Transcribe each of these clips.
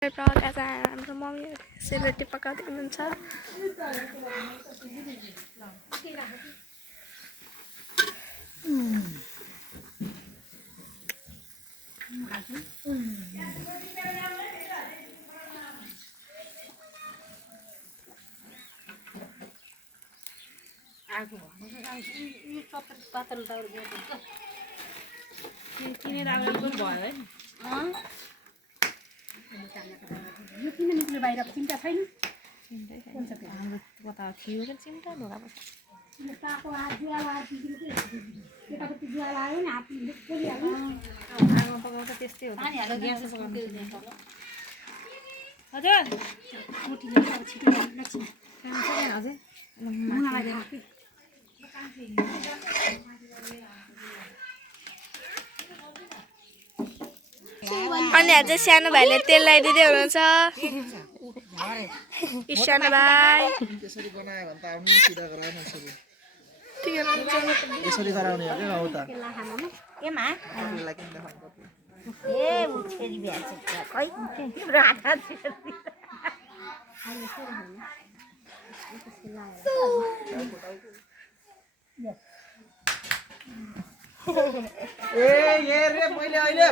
प्रकाश आएर हाम्रो मम्मी सेलरोटी पकाउँदै हुनुहुन्छ। यो किन निक्ल्यो बाहिर चिन्ता छैन कता थियो कि चिन्ता ढोका ताको हात जुवाला केटापट्टि जुवाला आयो नि हात पोलिहाल्यो आगो पकाउँदा त्यस्तै हो। पानी हालेर ग्यास पकाउँदै हजुर मुठीले अब छिटो लक्षण हजुर मुनालाई खाके अनि आज सानो भाइले तेल लगाइदिँदै हुनुहुन्छ। सानो भाइ त्यसरी बनायो भने त आउनु सिधा गराएन यसरी ठिक हुनुहुन्छ। यसरी गराउने हो क्या हो त केमा त्यसलाई किन देखाउनु पर्यो ए उठेरी भ्याछ खै तिम्रो हात ए रे मैले अहिले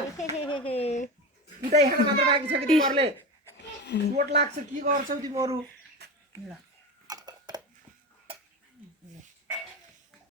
पिटाइ खान मात्र बाँकी छ कि तिमीहरूले चोट लाग्छ के गर्छौ तिमीहरू ल